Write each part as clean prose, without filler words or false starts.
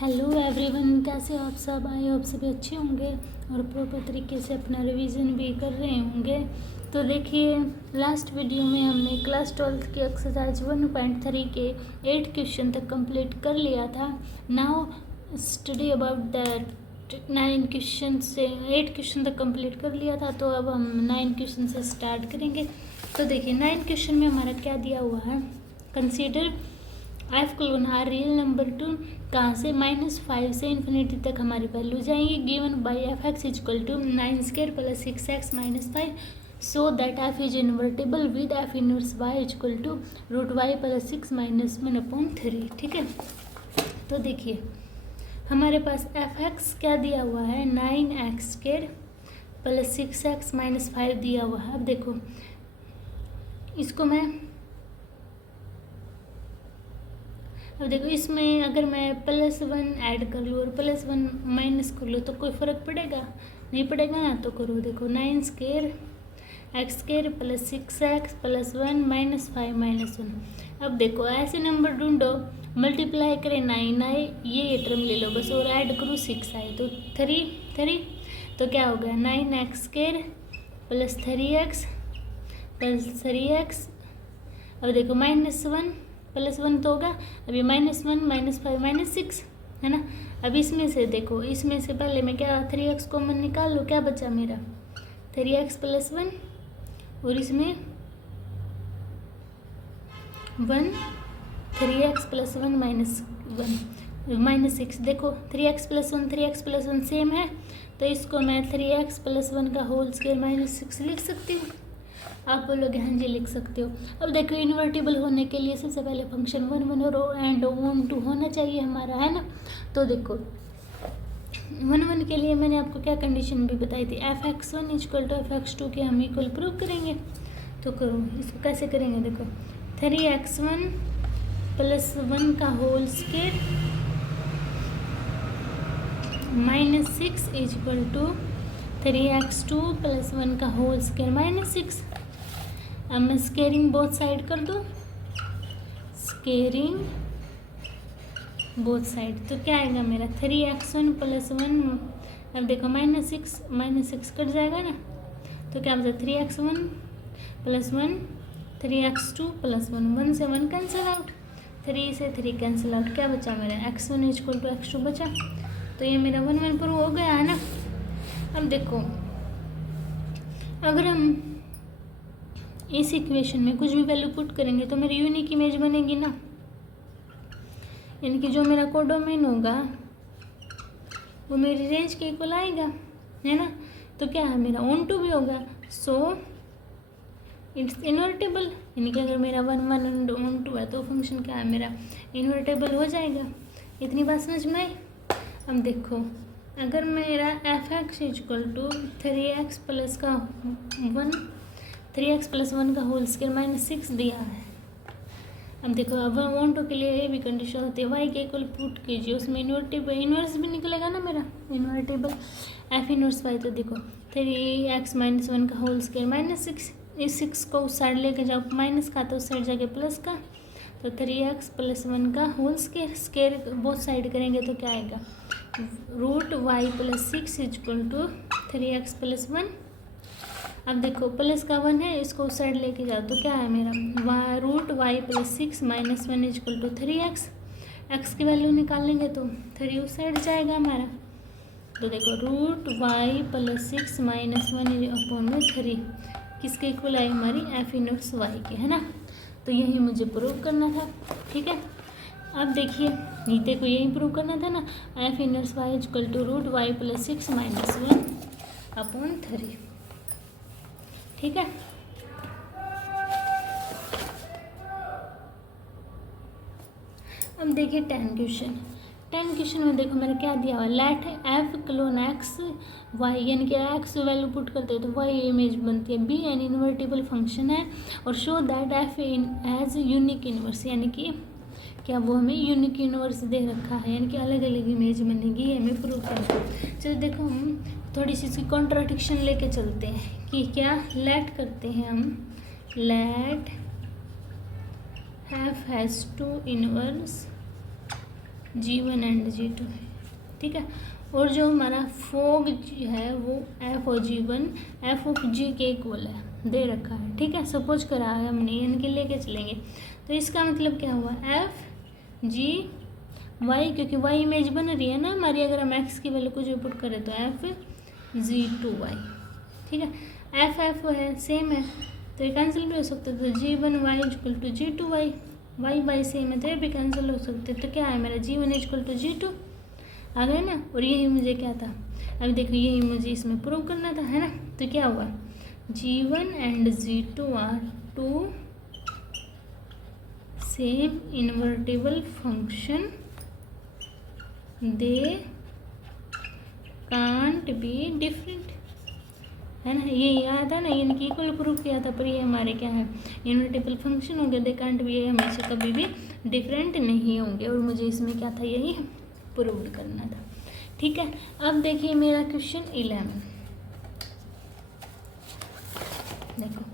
Hello everyone, कैसे हो आप सब। आई होप सभी अच्छे होंगे और प्रॉपर तरीके से अपना रिवीजन भी कर रहे होंगे। तो देखिए, लास्ट वीडियो में हमने क्लास 12th की एक्सरसाइज 1.3 के 8 क्वेश्चन तक कंप्लीट कर लिया था। Now study about that 9 question से 8 क्वेश्चन तक कंप्लीट कर लिया था, तो अब हम 9 क्वेश्चन से स्टार्ट करेंगे। तो देखिए 9 क्वेश्चन में हमारा क्या दिया हुआ है। Consider F colon R real number to, कहाँ से -5 से इन्फिनिटी तक हमारी वैल्यू जाएंगी। Given by F x is equal to 9² + 6x - 5 so that F is invertible with F inverse y is equal to √y + 6 - 1/3। ठीक है, तो देखिए हमारे पास एफ एक्स क्या दिया हुआ है, 9x² + 6x - 5 दिया हुआ है। अब देखो इसमें अगर मैं +1 ऐड कर लूँ और +1 माइनस कर लूँ तो कोई फ़र्क पड़ेगा? नहीं पड़ेगा ना। तो करो, देखो 9² x² + 6x + 1 - 5 - 1। अब देखो ऐसे नंबर ढूंढो, मल्टीप्लाई करें 9 आए, ये टर्म ले लो बस, और ऐड करो 6 आए तो 3 तो क्या हो गया 9x² + 3x + 3x। अब देखो -1 +1 तो होगा, अभी -1 - 5 - 6 है ना। अब इसमें से देखो, इसमें से पहले मैं क्या 3x कॉमन निकाल लूँ, क्या बचा मेरा 3x + 1 और इसमें 1 3x + 1 -1 -6। देखो 3x + 1 सेम है, तो इसको मैं 3x + 1 का होल स्क्वायर -6 लिख सकती हूँ। आप बोलोगे हाँ जी लिख सकते हो। अब देखो इन्वर्टिबल होने के लिए सबसे पहले फंक्शन 1 1 और एंड 1 2 होना चाहिए हमारा, है ना। तो देखो 1 1 के लिए मैंने आपको क्या कंडीशन भी बताई थी, f(x1) = f(x2) के हम इक्वल प्रूव करेंगे। तो करो, इसको कैसे करेंगे, देखो 3x1 + 1 का होल स्क्वायर -6 = 3x2 + 1 का होल स्क्वायर -6। अब मैं स्केयरिंग बोथ साइड कर दूँ, स्केयरिंग बोथ साइड, तो क्या आएगा मेरा 3x1 + 1। अब देखो -6 कट जाएगा ना, तो क्या बचा 3x1 + 1 3x2 + 1 1 से 1 कैंसिल आउट, 3 से 3 कैंसिल आउट, क्या बचा मेरा x1 = x2 बचा। तो ये मेरा 1 1 प्रूव हो गया है ना। अब देखो अगर हम इस इक्वेशन में कुछ भी वैल्यू पुट करेंगे तो मेरी यूनिक इमेज बनेगी ना, यानी कि जो मेरा कोडोमेन होगा वो मेरी रेंज के इक्वल आएगा, है ना। तो क्या है मेरा ऑन टू भी होगा, सो इट्स इन्वर्टेबल, यानी कि अगर मेरा 1 1 ऑन टू है तो फंक्शन क्या है मेरा इन्वर्टेबल हो जाएगा। इतनी बात समझ में आई। अब देखो अगर मेरा f(x) = 3x + 1 का होल स्क्वायर -6 दिया है। अब देखो अब 1 2 के लिए ये भी कंडीशन होती है, y के इक्वल पुट कीजिए, उसमें इन्वर्स भी निकलेगा ना मेरा इन्वर्टेबल f इनवर्स y। तो देखो 3x - 1 का होल स्क्वायर -6, इस 6 को उस साइड लेके जाओ, माइनस का तो उस साइड जाके प्लस का, तो 3x + 1 का होल स्क्वायर बोथ साइड करेंगे तो क्या आएगा √y + 6 = 3x + 1। अब देखो प्लस का 1 है, इसको उस साइड लेके जाओ तो क्या है मेरा √y + 6 - 1 = 3x। x की वैल्यू निकालेंगे तो 3 उस साइड जाएगा हमारा। तो देखो √y + 6 - 1/3 किसके इक्वल आई हमारी f इनवर्स y के, है ना। तो यही मुझे प्रूव करना था, ठीक है। अब देखिए नीचे को यही प्रूव करना था ना, f इनवर्स y = √y + 6 - 1/3, ठीक है। अब देखिए 10 क्वेश्चन में देखो मेरा क्या दिया हुआ है, let f colon x y, यानी कि x वैल्यू पुट करते हो तो y इमेज बनती है, b एन इन्वर्टेबल फंक्शन है, और show that f has unique inverse, यानी कि क्या वो हमें यूनिक इनवर्स दे रखा है, यानी कि अलग अलग इमेज बनेगी, ये हमें प्रूव करना है। चलो देखो हम थोड़ी सी इसकी कॉन्ट्राडिक्शन लेके चलते हैं कि क्या लेट करते हैं हम, let f has two inverse G1 and G2 है, ठीक है। और जो हमारा फोग है वो एफ और G1 एफ ऑफ जी के इक्वल है, दे रखा है, ठीक है। सपोज करा है हमने, इनके लेके चलेंगे तो इसका मतलब क्या हुआ, एफ जी वाई, क्योंकि वाई इमेज बन रही है ना हमारी, अगर हम एक्स की वैल्यू कुछ भी पुट करें तो एफ G2 वाई, ठीक है। एफ एफ है, सेम है तो ये कैंसिल भी हो सकता है, तो G1 y equal to G2 y, y by same है तो ये भी कैंसिल हो सकते हैं। तो क्या है मेरा G1 इक्वल टू G2 आ गए ना। और यही मुझे क्या था, अभी देखो यही मुझे इसमें प्रूव करना था, है ना। तो क्या हुआ, G1 and G2 are two same invertible function, they can't be different, है ना। ये याद है ना, इनकी इक्वल प्रूफ किया था, पर ये हमारे क्या है, इन्वर्टिबल फंक्शन होंगे, दे कांट बी, ये हमेशा कभी भी डिफरेंट नहीं होंगे। और मुझे इसमें क्या था, यही प्रूव करना था, ठीक है। अब देखिए मेरा क्वेश्चन 11, देखो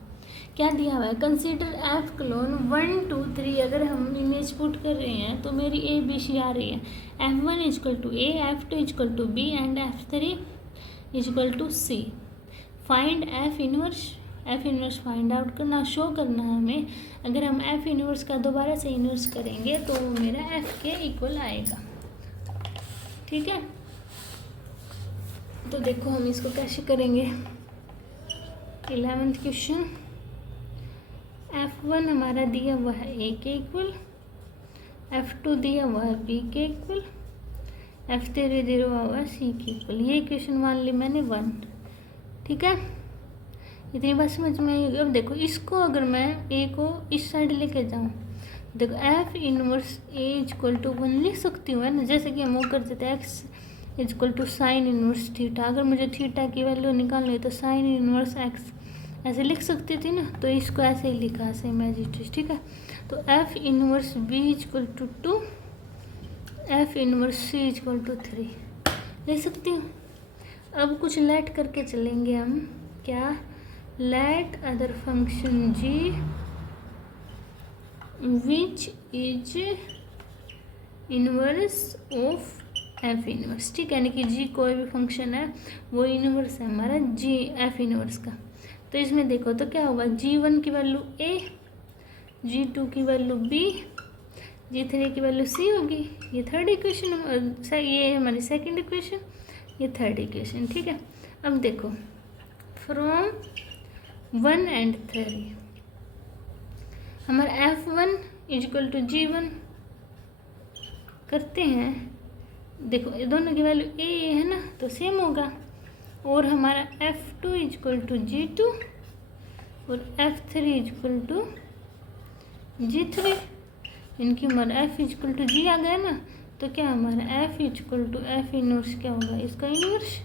क्या दिया हुआ है, कंसीडर एफ क्लोन 1 2 3। अगर हम इमेज पुट कर रहे हैं तो मेरी ए बी सी आ रही है, F1 equal to A, F2 equal to B and F3 equal to C. Find F inverse find out करना, शो करना है हमें। अगर हम एफ इनवर्स का दोबारा से इनवर्स करेंगे तो मेरा एफ के इक्वल आएगा, ठीक है। तो देखो हम इसको कैसे करेंगे, 11th क्वेश्चन। F1 हमारा दिया हुआ है ए के इक्वल, F2 दिया हुआ है बी के इक्वल, F3 दिया हुआ है सी के इक्वल। ये क्वेश्चन मान ली मैंने 1, ठीक है। इतनी बात समझ में आई। अब देखो इसको अगर मैं ए को इस साइड लेके जाऊँ, देखो F inverse A equal to 1 लिख सकती हूँ, है ना, जैसे कि हम वो करते थे x equal to sine inverse theta. अगर मुझे थीटा की वैल्यू निकालनी है तो साइन इनवर्स एक्स ऐसे लिख सकती थी ना, तो इसको ऐसे ही लिखा सेम एज इट इज, ठीक है। तो F inverse B equal to 2, F inverse C equal to 3 ले सकती हूँ। अब कुछ लेट करके चलेंगे हम, क्या, let other function G which is inverse of F inverse, ठीक है। यानी कि जी कोई भी फंक्शन है वो इनवर्स है हमारा जी एफ इनवर्स का। तो इसमें देखो तो क्या होगा, G1 की वैल्यू ए, G2 की वैल्यू बी, G3 की वैल्यू सी होगी। ये थर्ड इक्वेशन, ये हमारी सेकंड इक्वेशन, ये थर्ड इक्वेशन, ठीक है। अब देखो फ्रॉम 1 एंड 3 हमारा F1 इक्वल टू G1 करते हैं। देखो ये दोनों की वैल्यू ए है ना, तो सेम होगा। और हमारा F2 इक्वल टू G2 और F3 इक्वल टू G3, इनकी हमारा F इक्वल टू G आ गया ना, तो क्या हमारा F equal to F inverse क्या होगा, इसका इनवर्स,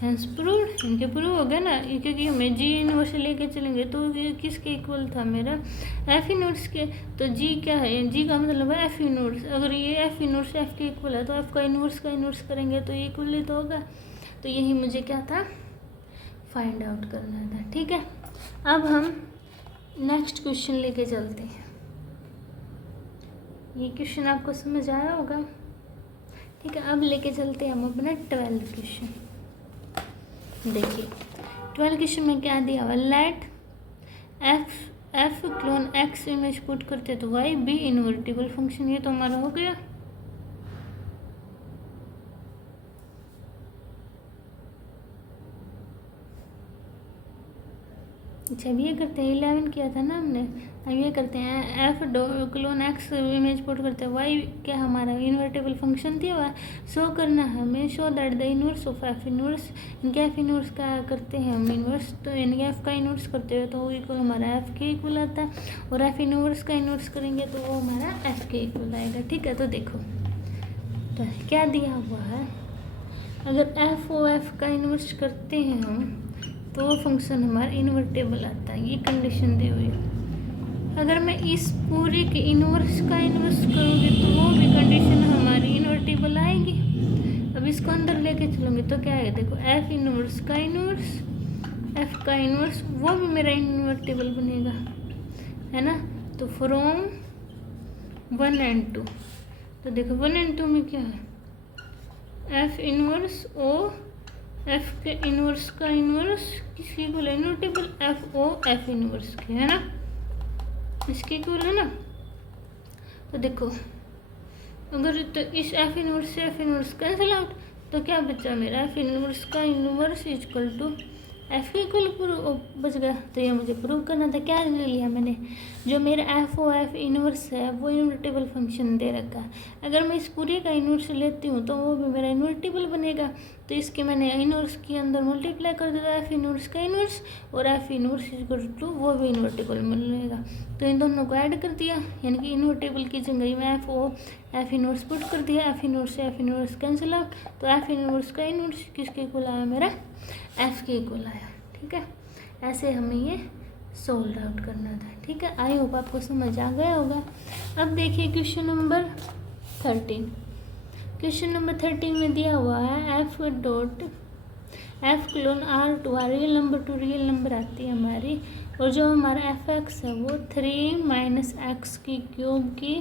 हैंस प्रूव्ड। इनके प्रूव हो गया ना, क्योंकि हमें G इनवर्स लेके चलेंगे तो ये किसके इक्वल था, मेरा F इनवर्स के। तो G क्या है, G का मतलब है F इनवर्स। अगर ये F इनवर्स F के इक्वल है तो F का इनवर्स करेंगे तो ये इक्वल ही तो होगा। तो यही मुझे क्या था, फाइंड आउट करना था, ठीक है। अब हम नेक्स्ट क्वेश्चन लेके चलते हैं। ये क्वेश्चन आपको समझ आया होगा, ठीक है। अब लेके चलते हैं हम अपना 12th क्वेश्चन। देखिए 12th क्वेश्चन में क्या दिया हुआ, let F colon x image put करते तो वाई बी इन्वर्टिबल फंक्शन। ये तो हमारा हो गया। अच्छा अब ये करते हैं, 11 किया था ना हमने, अब ये करते हैं F colon x image put करते हैं वाई, क्या हमारा इन्वर्टेबल फंक्शन दिया हुआ है, शो करना है हमें, show that the inverse of F inverse. इनके एफ इनवर्स का करते हैं हम इनवर्स, तो इनके एफ का इनवर्स करते हुए तो वो इक्वल हमारा एफ के इक्वल आता है, और एफ इनवर्स का इनवर्स करेंगे तो वो हमारा एफ के इक्वल आएगा, ठीक है। तो देखो तो क्या दिया हुआ है, अगर एफ ओ एफ का इनवर्स करते हैं हम तो वो फंक्शन हमारा इन्वर्टेबल आता है, ये कंडीशन दी हुई है। अगर मैं इस पूरे के इन्वर्स का इन्वर्स करूँगी तो वो भी कंडीशन हमारी इन्वर्टेबल आएगी। अब इसको अंदर लेके चलूँगी तो क्या है, देखो एफ इन्वर्स का इन्वर्स, एफ का इन्वर्स, वो भी मेरा इन्वर्टेबल बनेगा, है ना। तो फ्रॉम 1 and 2 तो देखो 1 and 2 में क्या है, एफ इनवर्स ओ, एफ के इनवर्स का इनवर्स किसके इक्वल है, invertible F O F inverse के, है ना, इसके इक्वल है ना। तो देखो अगर तो इस एफ इनवर्स से एफ इनवर्स कैंसिल आउट, तो क्या बचा मेरा, एफ इनवर्स का इनवर्स इक्वल टू एफ के इक्वल बच गया। तो ये मुझे प्रूव करना था, क्या ले लिया मैंने, जो मेरा एफ ओ एफ इनवर्स है वो इन्वर्टिबल फंक्शन दे रखा है। अगर मैं इस पूरे का इनवर्स लेती हूँ तो वो भी मेरा इन्वर्टिबल बनेगा। तो इसके मैंने इनवर्स के अंदर मल्टीप्लाई कर दिया एफ इनवर्स का इनवर्स, और एफ इनवर्स इक्वल टू वो भी इन्वर्टिबल मिलेगा। तो इन दोनों को ऐड कर दिया, यानी कि इन्वर्टिबल की जगह में F O F inverse put कर दिया, एफ इनवर्स से एफ इनवर्स कैंसिल आउट, तो एफ इनवर्स का इनवर्स किसके इक्वल आया, मेरा एफ के इक्वल आया। ठीक है, ऐसे हमें ये सोल्व आउट करना था। ठीक है, आई होप आपको समझ आ गया होगा। अब देखिए क्वेश्चन नंबर 13। क्वेश्चन नंबर 13 में दिया हुआ है F dot F colon R to R real number to real number आती है हमारी, और जो हमारा एफ एक्स है वो 3 माइनस एक्स की क्यूब की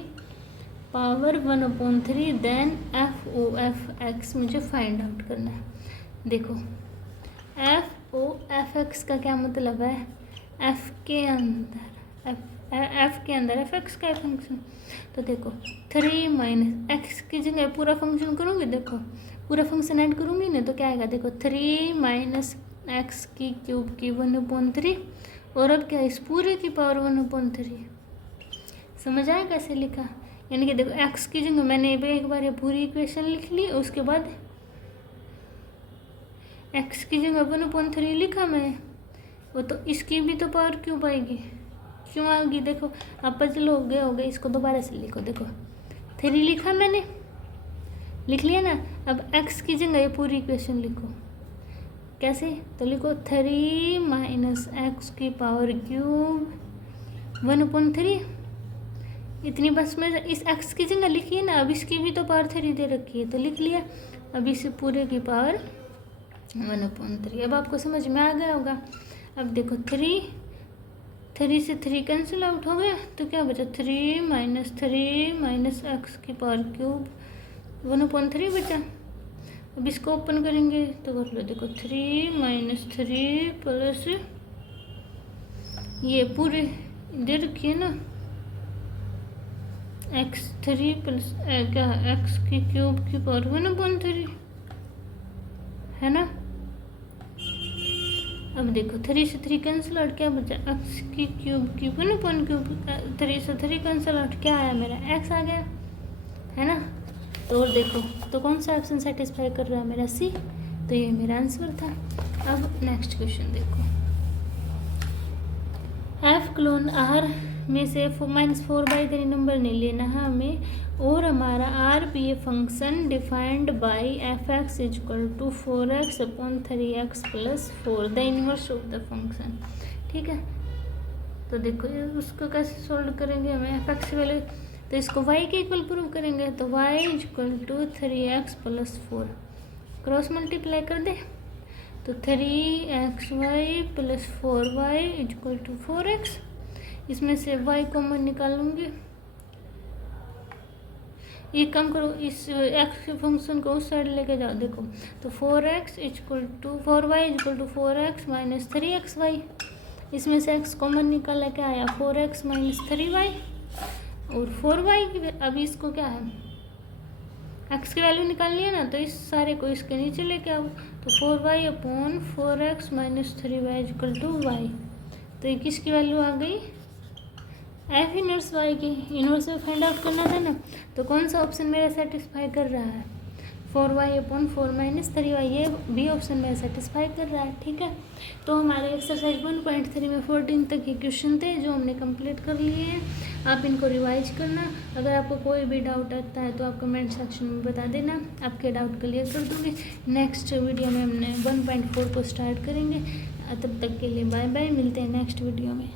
power 1/3 then F O F x मुझे फाइंड आउट करना है। देखो एफ ओ एफ एक्स का क्या मतलब है, एफ के अंदर एफ के अंदर एफ एक्स का फंक्शन। तो देखो 3 माइनस एक्स की जगह पूरा फंक्शन करूँगी, देखो पूरा फंक्शन ऐड करूँगी ना, तो क्या आएगा, देखो 3 माइनस एक्स की क्यूब की 1/3, और अब क्या इस पूरे की पावर 1/3। समझ आया कैसे लिखा, यानी कि देखो एक्स की जगह मैंने एक बार ये पूरी इक्वेशन लिख ली, उसके बाद एक्स की जगह 1/3 लिखा मैं, वो तो इसकी भी तो पावर क्यूब आएगी, क्यों आएगी, देखो आप पजल हो गए, इसको दोबारा से लिखो। देखो 3 लिखा मैंने, लिख लिया ना। अब एक्स की जगह ये पूरी इक्वेशन लिखो, कैसे, तो लिखो 3 माइनस एक्स की पावर क्यूब 1/3, इतनी बस में इस एक्स की जगह लिखिए ना। अब इसकी भी तो पावर 3 दे रखी है, तो लिख लिया। अब इस पूरे की पावर 1/3। अब आपको समझ में आ गया होगा। अब देखो 3 से 3 कैंसिल आउट हो गया, तो क्या बचा, 3 माइनस एक्स की पावर क्यूब 1/3 बचा। अब इसको ओपन करेंगे तो कर लो, देखो 3 माइनस 3 प्लस ये पूरे दे रखी है ना, एक्स 3 प्लस क्या एक्स की क्यूब की पावर 1/3, है ना। अब देखो 3 से 3 कैंसिल आउट, क्या बचा, एक्स की क्यूब की 1/3, 3 से 3 कैंसिल आउट, क्या आया, मेरा एक्स आ गया, है ना। तो और देखो तो कौन सा ऑप्शन सेटिस्फाई कर रहा है, मेरा सी, तो ये मेरा आंसर था। अब नेक्स्ट क्वेश्चन देखो, एफ क्लोन आर में से -4/3 नंबर नहीं लेना है हमें, और हमारा आर भी ये function defined by F x equal to 4x/3x + 4 the inverse of the function. ठीक है, तो देखो उसको कैसे सोल्व करेंगे, हमें एफ एक्स वैल्यू, तो इसको y के इक्वल प्रूव करेंगे, तो y = 3x + 4 क्रॉस मल्टीप्लाई कर दे, तो 3xy + 4y = 4x। इसमें से y कॉमन निकालूंगी, ये कम करो, इस x के फंक्शन को उस साइड लेके जाओ, देखो तो 4y = 4x - 3xy, इसमें से x कॉमन निकाला, क्या आया, 4x - 3y और 4y की। अब इसको क्या है, x की वैल्यू निकालनी है ना, तो इस सारे को इसके नीचे लेके आओ, तो 4y/4x - 3y = y। तो ये किसकी वैल्यू आ गई, एफ इनवर्स वाई की। इनवर्स में फाइंड आउट करना था ना, तो कौन सा ऑप्शन मेरा सेटिस्फाई कर रहा है, 4y/4 - 3y, ये बी ऑप्शन मेरा सेटिस्फाई कर रहा है। ठीक है, तो हमारे एक्सरसाइज 1.3 में 14 तक के क्वेश्चन थे जो हमने कंप्लीट कर लिए हैं। आप इनको रिवाइज करना, अगर आपको कोई भी डाउट आता है तो आप कमेंट सेक्शन में बता देना, आपके डाउट क्लियर कर दूँगी। नेक्स्ट वीडियो में हमने 1.4 को स्टार्ट करेंगे। तब तक के लिए बाय बाय, मिलते हैं नेक्स्ट वीडियो में।